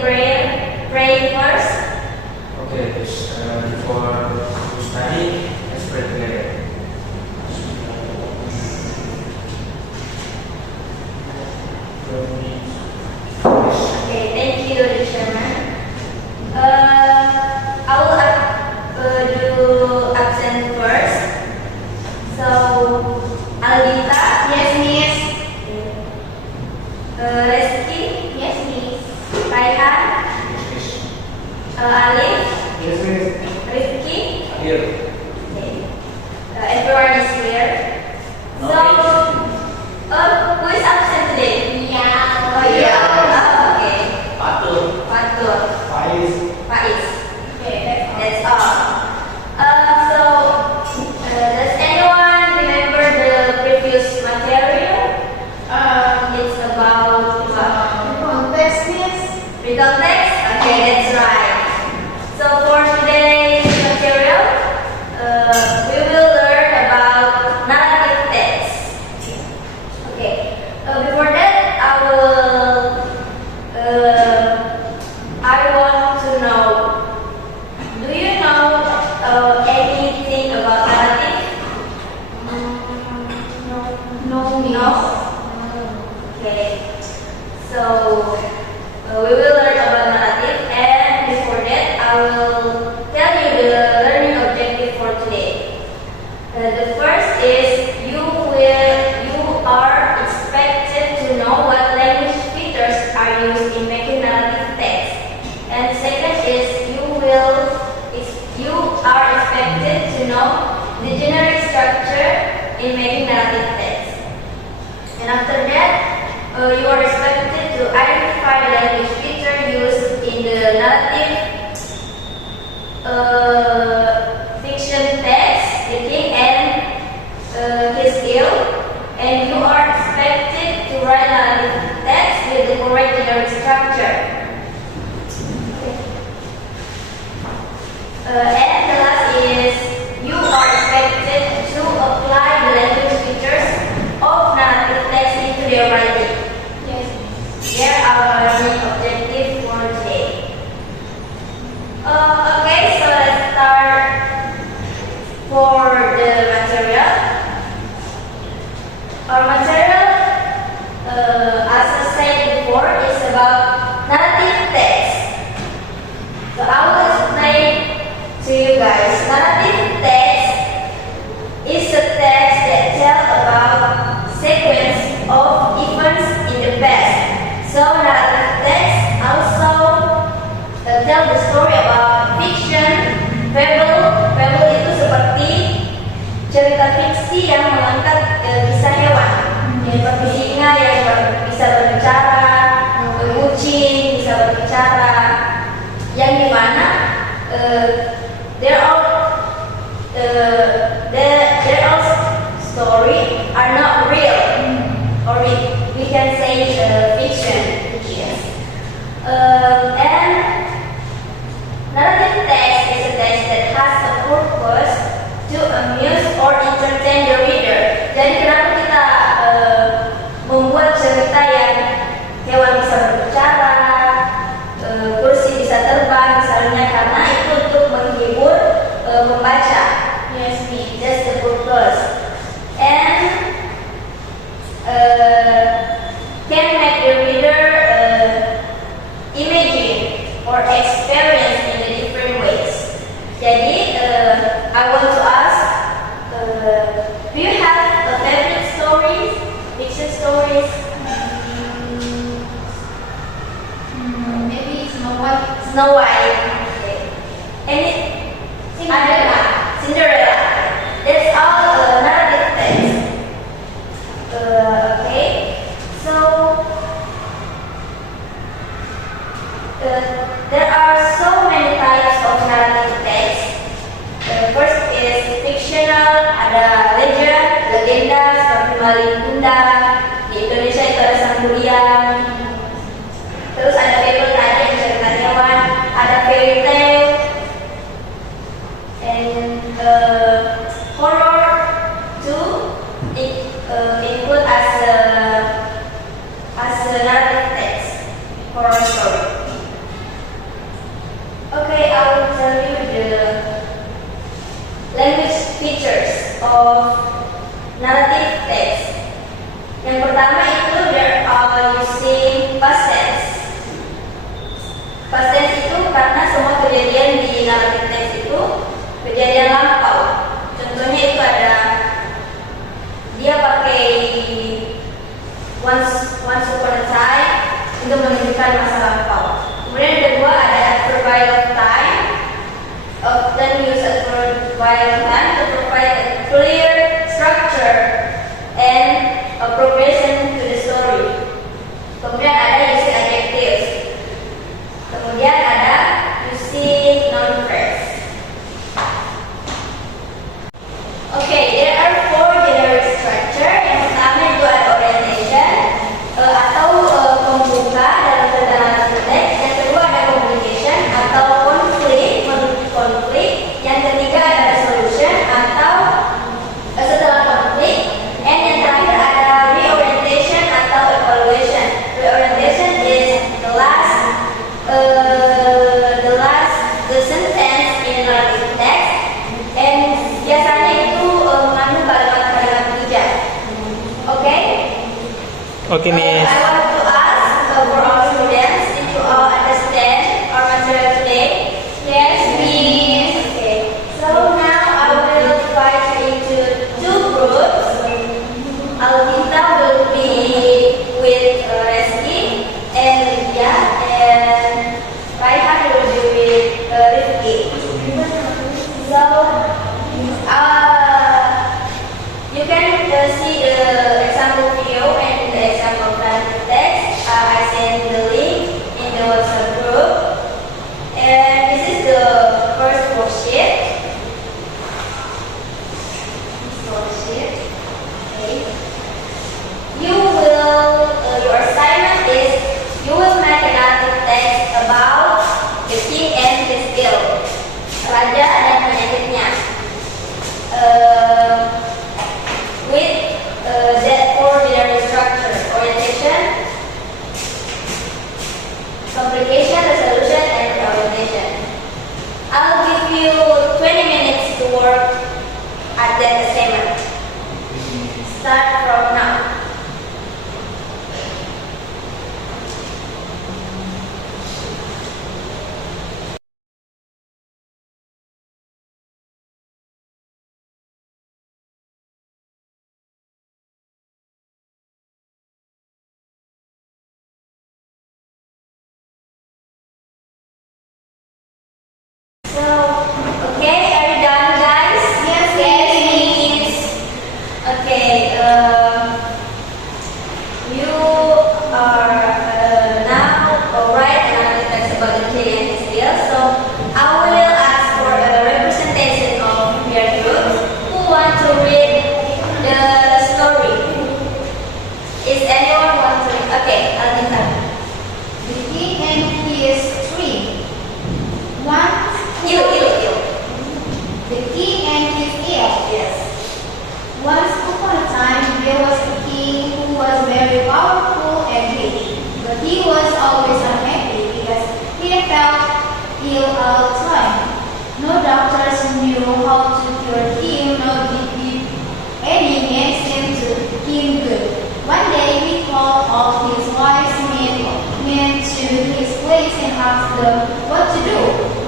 pray first. Okay, before we study, let's pray together. Okay, thank you, the chairman. I will do absent first. So, Alita. Yes, miss. Reski. Yes, miss. Raihan. Alif. Yes, miss. Rifki. Here. Okay. Everyone is here. No, So, who is absent today? Yeah. Oh, yeah. Okay. Patul. Patul. Faiz. Faiz. Okay, That's all. So, does anyone remember the previous material? It's about context, miss. recall text. Okay, that's right. So for today's material, we will learn about narrative text. Okay. Before that, I want to know. Do you know anything about narrative? No, miss. No? Okay. So we will learn about narrative, and before that, I will tell you the learning objective for today. The first is you are expected to know what language features are used in making narrative text. And the second is you are expected to know the generic structure in making narrative text. And after that, you are expected to identify the language feature used in the narrative fiction text, the king and his guild. And you are expected to write narrative text with the correct generic structure. And the last is you are expected to apply the language features of narrative text into their writing. Yes. Here are our learning objective for today. Okay, so let's start for the material. Our material, as I said before, is about narrative text. So I will explain to you guys. Narrative text is a text that tells about sequence of events in the past. So narrative text also tell the story about fiction, fable. Fable itu seperti cerita fiksi yang mengangkat kisah hewan, seperti singa yang bisa berbicara, kucing bisa berbicara, yang dimana their all story are not real, or we can say fiction. Yes. And narrative text is a text that has a purpose to amuse or entertain the reader. Jadi kenapa kita membuat cerita yang hewan bisa berbicara, kursi bisa terbang misalnya, karena itu untuk menghibur pembaca. Yes, miss. That's the purpose. And can make the reader imagine or experience in the different ways. Jadi, I want to ask, do you have a favorite stories, fiction stories? Maybe Snow White. Snow White. Okay. Any? Cinderella. Cinderella. That's all narrative text. Okay. So there are so many types of narrative text. First is fictional, ada legend, legenda seperti Maling Kunda. Di Indonesia itu ada Sang Kuryang. Terus ada fable tadi yang cerita hewan, ada fairy tale, and horror too. Include as a narrative text, horror story. of narrative text. Yang pertama itu there are using past tense. Past tense itu karena semua kejadian di narrative text itu kejadian lampau. Contohnya itu ada dia pakai once upon a time untuk menunjukkan masa lampau. Kemudian yang kedua ada adverbial time, often use adverbial time to provide a clear structure and a progression to the story. Kemudian ada using adjectives. Kemudian ada using noun phrase. Okay, there are four generic structure. Yang pertama itu ada orientation atau pembuka dalam narrative text. Yang kedua ada communication atau konflik, menuju konflik. Yang ketiga ada resolution atau setelah konflik. And yang terakhir ada reorientation atau evaluation. Reorientation is the sentence in narrative text. And biasanya itu mengandung kalimat-kalimat bijak. Okay? Okay, Miss. I want to ask for our students if you all understand our material today. Yes, Miss. Okay. So now I will divide you into two groups. Alvita will be with Reski and Lydia, and Raihan will be with Rifki. So you can see the example video and the example narrative text. I send the link in the WhatsApp group. And this is the first worksheet. Okay. Your assignment is you will make a narrative text about the king and his ill, raja dan penyakitnya. With that four generic structure: orientation, complication, resolution, and reorientation. I'll give you 20 minutes to work at that assignment. Start from now. So, okay, are you done, guys? Yes, please. Okay, you are now write another text about the king and his ill. So, I will ask for a representation of your group. Who want to read the story? Is anyone want to read? Okay, I'll be done. The king and his tree. One. You. The king and his ear. Yes. Once upon a time, there was a king who was very powerful and rich, but he was always unhappy because he felt ill all the time. No doctors knew how to cure him, nor did any medicine to him good. One day, he called all his wise men to his place and asked them what to do.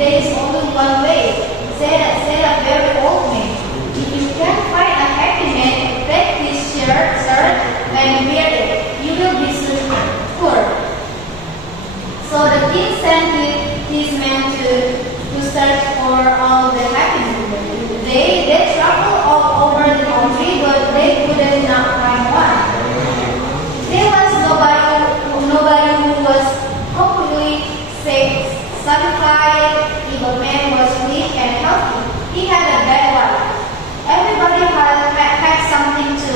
There is only one way, said a very old man. If you can't find a happy man, take this shirt and wear it. You will be soon poor. So the king sent his men to search for all the happy men. They traveled all over the country, but they couldn't not find one. There was nobody who was completely satisfied. If a man was weak and healthy, he had a bad wife. Everybody had something to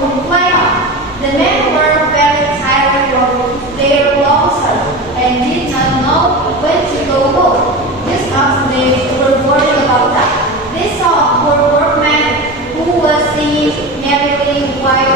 complain of. The men were very tired from their long service and did not know when to go home. Just as they were worried about that, they saw a poor workman who was singing merrily while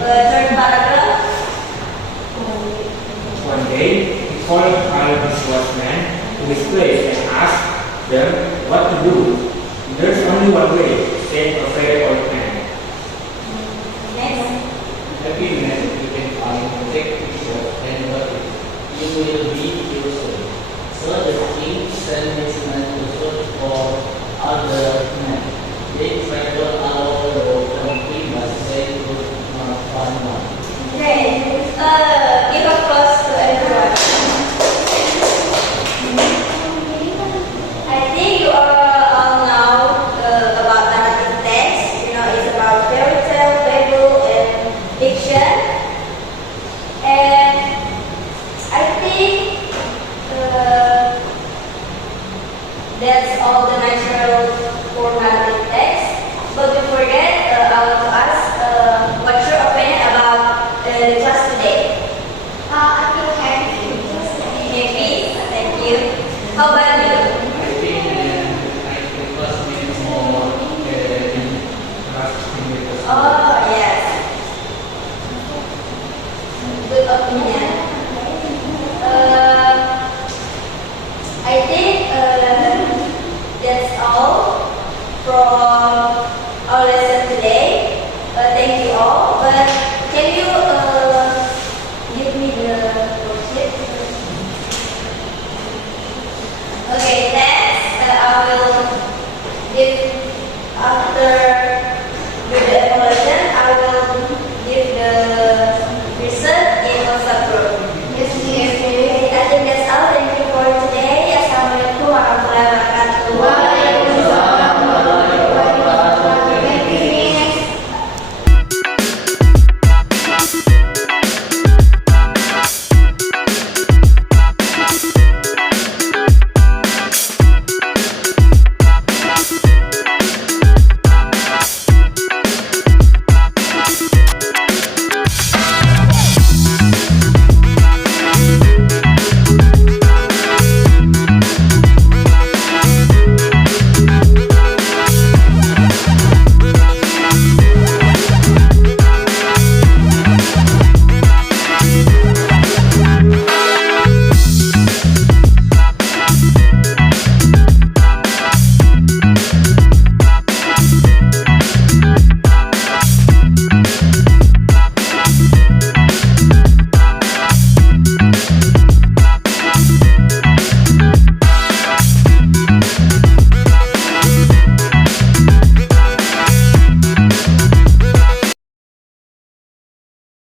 Third paragraph. One day, he called all his watchmen to his place and asked them what to do. There's only one way, said a very old man. Next. Happiness you can find, take picture and what you will be yourself. So the king sent his men to search for other men. They traveled all over the country but they could not find one. Okay. Give applause to everyone. I think you all know about narrative text. You know, it's about fairy tale, fable, and fiction. And I think that's all the natural for narrative text. But before that, I want to ask, what's your opinion about the class today? I feel happy. Happy? Thank you. How about you? I think I was more than class. Oh,